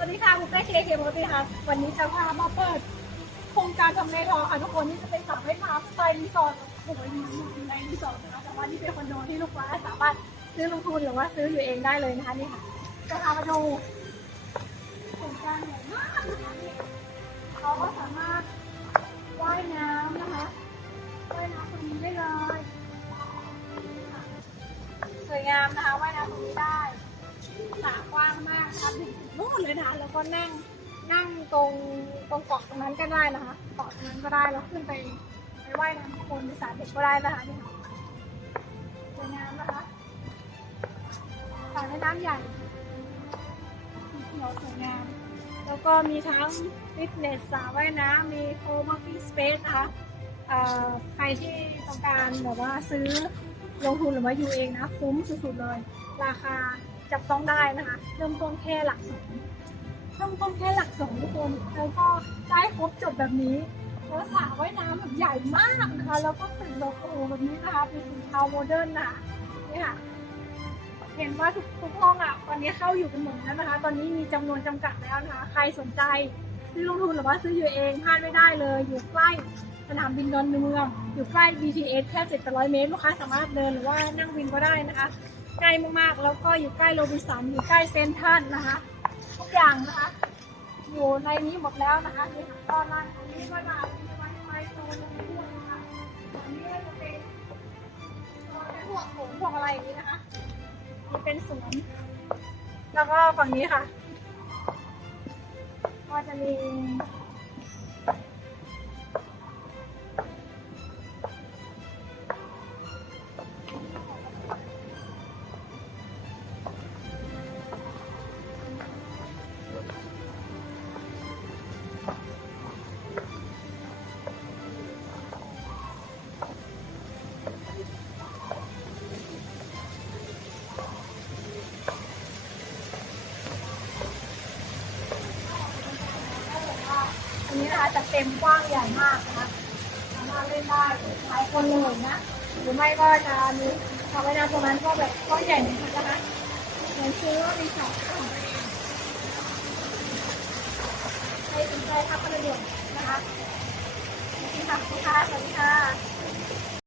วัสดีค่ะบุฟเฟ่เคเคปกติค่ะ วันนี้จะพามาเปิด โครงการทำเลทองค่ะทุกคนที่จะเป็นสาวให้พาสไตล์รีสอร์ทโอ้ยมีในรีสอร์ทนะคะแต่ว่านี่เป็นคอนโดที่ลูกค้าสามารถซื้อลงทุนหรือว่าซื้ออยู่เองได้เลยนะคะนี่ค่ะ จะพามาดูโครงการใหญ่มากนะคะนี่เขาก็สามารถว่ายน้ำนะคะว่ายน้ำตรงนี้ได้เลยสวยงามนะคะว่ายน้ำตรงนี้ได้สระกว้างมากนะคะ เลยนะคะแล้วก็นั่งนั่งตรงตรงเกาะตรงนั้นก็ได้นะคะเกาะตรงนั้นก็ได้แล้วขึ้นไปไปว่ายน้ำข้างบนในสระเด็กก็ได้นะคะนี่ค่ะสวยงามนะคะสระในน้ำใหญ่สีเขียวสวยงามแล้วก็มีทั้งฟิตเนสสระว่ายน้ำมีโคมาฟิสเปซนะคะใครที่ต้องการแบบว่าซื้อลงทุนหรือว่าอยู่เองนะ คุ้มสุดๆเลย ราคาจับต้องได้นะคะ เริ่มต้นแค่หลักสอง ริ่มต้นแค่หลักสองทุกคนแล้วก็ได้ครบจบแบบนี้แล้วสระว่ายน้ำแบบใหญ่มากนะคะแล้วก็ตึกโลโก้แบบนี้นะคะเป็นสีเทาโมเดิร์นนะคะนี่ค่ะเห็นว่าทุกทุกห้องอะตอนนี้เข้าอยู่กันหมดแล้วนะคะ ตอนนี้มีจำนวนจำกัดแล้วนะคะ ใครสนใจซื้อลงทุนหรือว่าซื้ออยู่เองพลาดไม่ได้เลย อยู่ใกล้สนามบินดอนเมือง อยู่ใกล้ BTS แค่ 700 เมตร ลูกค้าสามารถเดินหรือว่านั่งวินก็ได้นะคะ ใกล้มากๆ แล้วก็อยู่ใกล้โรบินสัน อยู่ใกล้เซนทรัลนะคะ ทุกอย่างนะคะ อยู่ในนี้หมดแล้วนะคะนี่ค่ะก็ร้นตรงนี้ก็จะมีไวไฟโซนตรงนี้ด้วยนะคะอันนี้ก็จะเป็นโซนเป็นพวกสวนพวกอะไรอย่างนี้นะคะมีเป็นสวนแล้วก็ฝั่งนี้ค่ะ ก็จะมี อันนี้นะคะจะเต็มกว้างใหญ่มากนะคะสามารถเล่นได้หลายคนเลยนะ หรือไม่ก็จะมีทำไว้นานตรงนั้นก็แบบก้อนใหญ่เหมือนกันนะคะเหมือนซื้อรีสอร์ทของใครสนใจทักมาเลยด่วนนะคะสวัสดีค่ะสวัสดีค่ะ